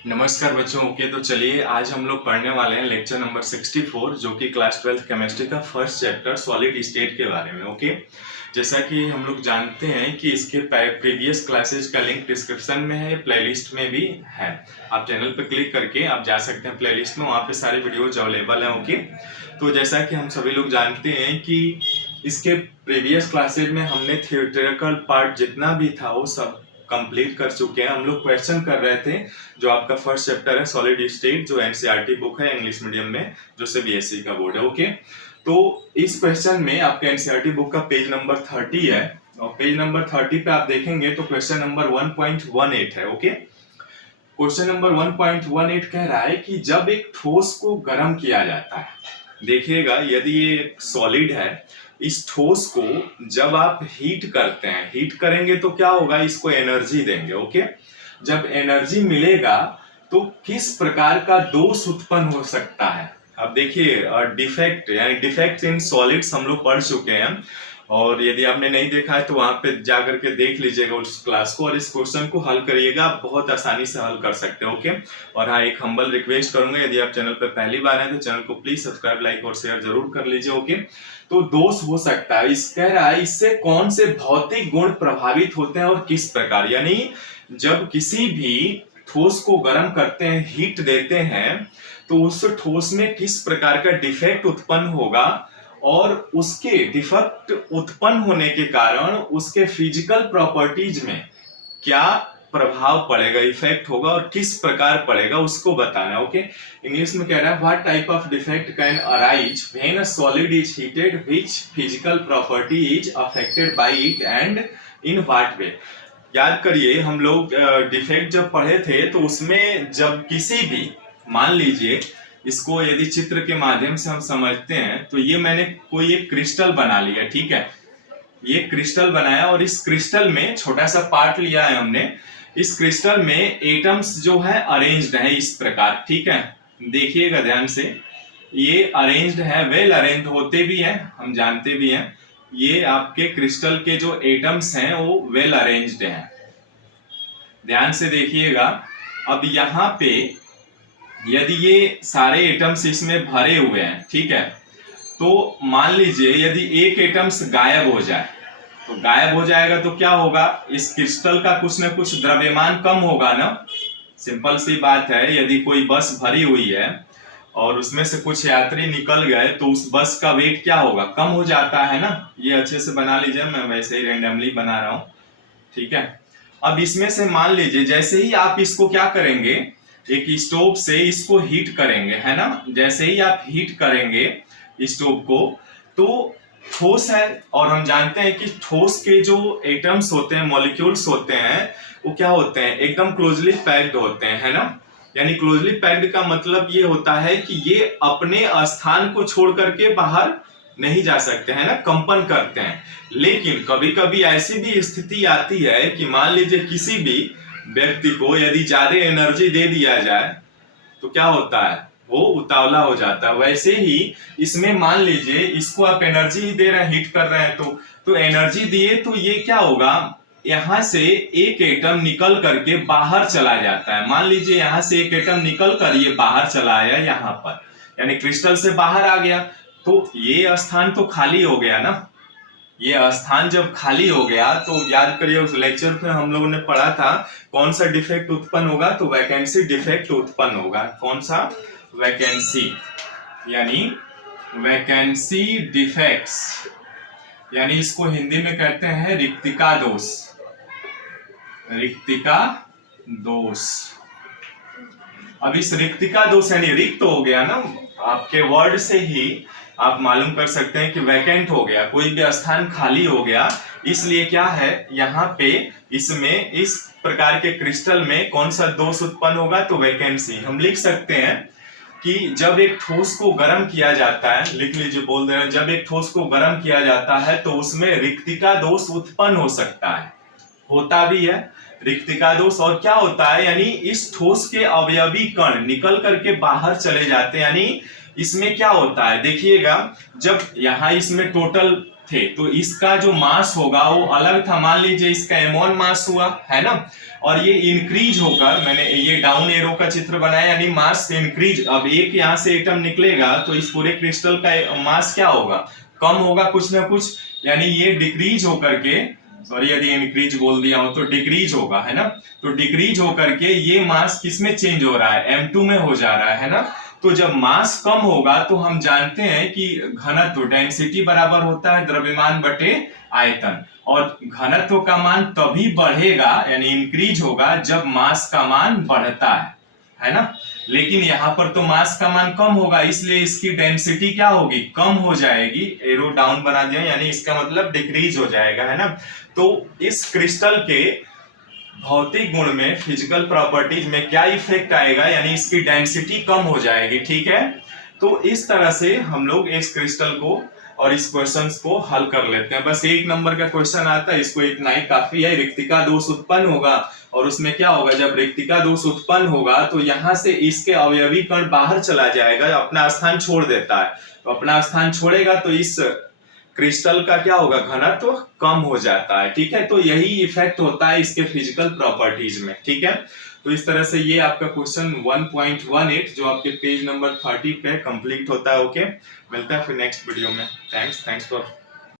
नमस्कार बच्चों। ओके, तो चलिए आज हम लोग पढ़ने वाले हैं लेक्चर नंबर 64 जो कि क्लास 12th केमिस्ट्री का फर्स्ट चैप्टर सॉलिड स्टेट के बारे में। ओके, जैसा कि हम लोग जानते हैं कि इसके प्रीवियस क्लासेस का लिंक डिस्क्रिप्शन में है, प्लेलिस्ट में भी है। आप चैनल पर क्लिक करके आप जा सकते हैं प्लेलिस्ट में, वहाँ पे सारे वीडियोज अवेलेबल हैं। ओके, तो जैसा कि हम सभी लोग जानते हैं कि इसके प्रीवियस क्लासेज में हमने थियोरेटिकल पार्ट जितना भी था वो सब कंप्लीट कर चुके हैं। हम लोग क्वेश्चन कर रहे थे जो आपका फर्स्ट चैप्टर है सॉलिड स्टेट, जो एनसीईआरटी बुक है इंग्लिश मीडियम में, जो सीबीएसई का बोर्ड है। ओके, तो इस क्वेश्चन में आपका एनसीईआरटी बुक का पेज नंबर 30 है और पेज नंबर 30 पे आप देखेंगे तो क्वेश्चन नंबर 1.18 है। ओके, क्वेश्चन नंबर 1.18 कह रहा है कि जब एक ठोस को गर्म किया जाता है, देखिएगा यदि ये सॉलिड है, इस ठोस को जब आप हीट करते हैं, हीट करेंगे तो क्या होगा, इसको एनर्जी देंगे। ओके, जब एनर्जी मिलेगा तो किस प्रकार का दोष उत्पन्न हो सकता है। अब देखिए डिफेक्ट यानी डिफेक्ट इन सॉलिड्स हम लोग पढ़ चुके हैं, और यदि आपने नहीं देखा है तो वहां पे जाकर के देख लीजिएगा उस क्लास को और इस क्वेश्चन को हल करिएगा, आप बहुत आसानी से हल कर सकते हैं। ओके, और हाँ, एक हम्बल रिक्वेस्ट करूंगा, यदि आप चैनल पर पहली बार हैं तो चैनल को प्लीज सब्सक्राइब, लाइक और शेयर जरूर कर लीजिए। ओके, तो दोष हो सकता है, इस कह रहा है इससे कौन से भौतिक गुण प्रभावित होते हैं और किस प्रकार, यानी जब किसी भी ठोस को गर्म करते हैं, हीट देते हैं, तो उस ठोस में किस प्रकार का डिफेक्ट उत्पन्न होगा और उसके डिफेक्ट उत्पन्न होने के कारण उसके फिजिकल प्रॉपर्टीज में क्या प्रभाव पड़ेगा, इफेक्ट होगा और किस प्रकार पड़ेगा उसको बताना। ओके, इंग्लिश में कह रहा है what type of defect can arise when a solid is heated, which physical property is affected by it and in what way. याद करिए हम लोग डिफेक्ट जब पढ़े थे तो उसमें जब किसी भी, मान लीजिए इसको यदि चित्र के माध्यम से हम समझते हैं तो ये मैंने कोई एक क्रिस्टल बना लिया, ठीक है, ये क्रिस्टल बनाया और इस क्रिस्टल में छोटा सा पार्ट लिया है हमने, इस क्रिस्टल में एटम्स जो है अरेंज्ड है इस प्रकार, ठीक है, देखिएगा ध्यान से, ये अरेंज्ड है, वेल अरेंज्ड होते भी हैं, हम जानते भी हैं, ये आपके क्रिस्टल के जो एटम्स हैं वो वेल अरेंज्ड हैं। ध्यान से देखिएगा, अब यहाँ पे यदि ये सारे एटम्स इसमें भरे हुए हैं, ठीक है, तो मान लीजिए यदि एक एटम्स गायब हो जाए, तो गायब हो जाएगा तो क्या होगा, इस क्रिस्टल का कुछ न कुछ द्रव्यमान कम होगा ना। सिंपल सी बात है, यदि कोई बस भरी हुई है और उसमें से कुछ यात्री निकल गए तो उस बस का वेट क्या होगा, कम हो जाता है ना। ये अच्छे से बना लीजिए, मैं वैसे ही रेंडमली बना रहा हूं, ठीक है। अब इसमें से मान लीजिए जैसे ही आप इसको क्या करेंगे, एक स्टोव से इसको हीट करेंगे, है ना, जैसे ही आप हीट करेंगे स्टोव को तो ठोस है, और हम जानते हैं कि ठोस के जो एटम्स होते हैं, मॉलिक्यूल्स होते हैं, वो क्या होते हैं, एकदम क्लोजली पैक्ड होते हैं, है ना। यानी क्लोजली पैक्ड का मतलब ये होता है कि ये अपने स्थान को छोड़ करके बाहर नहीं जा सकते हैं ना, कंपन करते हैं। लेकिन कभी कभी ऐसी भी स्थिति आती है कि मान लीजिए किसी भी व्यक्ति को यदि ज्यादा एनर्जी दे दिया जाए तो क्या होता है, वो उतावला हो जाता है। वैसे ही इसमें मान लीजिए इसको आप एनर्जी ही दे रहे हैं, हीट कर रहे हैं, तो एनर्जी दिए तो ये क्या होगा, यहां से एक एटम निकल करके बाहर चला जाता है। मान लीजिए यहां से एक एटम निकल कर ये बाहर चला आया यहाँ पर, यानी क्रिस्टल से बाहर आ गया, तो ये स्थान तो खाली हो गया ना। ये स्थान जब खाली हो गया तो याद करिए उस लेक्चर में हम लोगों ने पढ़ा था कौन सा डिफेक्ट उत्पन्न होगा, तो वैकेंसी डिफेक्ट उत्पन्न होगा। कौन सा, वैकेंसी, यानी वैकेंसी डिफेक्ट्स, यानी इसको हिंदी में कहते हैं रिक्तिका दोष, रिक्तिका दोष। अब इस रिक्तिका दोष यानी रिक्त हो गया ना, आपके वर्ड से ही आप मालूम कर सकते हैं कि वैकेंट हो गया, कोई भी स्थान खाली हो गया। इसलिए क्या है यहाँ पे इसमें इस प्रकार के क्रिस्टल में कौन सा दोष उत्पन्न होगा, तो वैकेंसी। हम लिख सकते हैं कि जब एक ठोस को गर्म किया जाता है, लिख लीजिए, बोल दे रहे हैं, जब एक ठोस को गर्म किया जाता है तो उसमें रिक्तिका दोष उत्पन्न हो सकता है, होता भी है रिक्तिका दोष। और क्या होता है, यानी इस ठोस के अवयवी कण निकल करके बाहर चले जाते हैं। यानी इसमें क्या होता है, देखिएगा, जब यहाँ इसमें टोटल थे तो इसका जो मास होगा वो अलग था, मान लीजिए इसका m1 मास हुआ, है ना, और ये इंक्रीज होकर, मैंने ये डाउन एरो का चित्र बनाया, यानी मास इंक्रीज। अब एक यहाँ से एटम निकलेगा तो इस पूरे क्रिस्टल का मास क्या होगा, कम होगा कुछ ना कुछ, यानी ये डिक्रीज होकर के, सॉरी यदि इंक्रीज बोल दिया हो तो डिक्रीज होगा, है ना। तो डिक्रीज होकर के ये मास किस में चेंज हो रहा है, M2 में हो जा रहा है ना। तो जब मास कम होगा तो हम जानते हैं कि घनत्व, डेंसिटी बराबर होता है द्रव्यमान बटे आयतन, और घनत्व का मान तभी बढ़ेगा यानी इंक्रीज होगा जब मास का मान बढ़ता है ना। लेकिन यहाँ पर तो मास का मान कम होगा, इसलिए इसकी डेंसिटी क्या होगी, कम हो जाएगी। एरो डाउन बना दिया, यानी इसका मतलब डिक्रीज हो जाएगा, है ना। तो इस क्रिस्टल के भौतिक गुण में, फिजिकल प्रॉपर्टीज में क्या इफेक्ट आएगा, यानी इसकी डेंसिटी कम हो जाएगी, ठीक है। तो इस तरह से हम लोग इस क्रिस्टल को और इस क्वेश्चंस को हल कर लेते हैं। बस 1 नंबर का क्वेश्चन आता है, इसको इतना ही काफी है। रिक्तिका दोष उत्पन्न होगा, और उसमें क्या होगा, जब रिक्तिका दोष उत्पन्न होगा तो यहाँ से इसके अवयवी कण बाहर चला जाएगा, अपना स्थान छोड़ देता है। तो अपना स्थान छोड़ेगा तो इस क्रिस्टल का क्या होगा, घनत्व कम हो जाता है, ठीक है। तो यही इफेक्ट होता है इसके फिजिकल प्रॉपर्टीज में, ठीक है। तो इस तरह से ये आपका क्वेश्चन 1.18 जो आपके पेज नंबर 30 पे कंप्लीट होता है। ओके, मिलता है फिर नेक्स्ट वीडियो में। Thanks for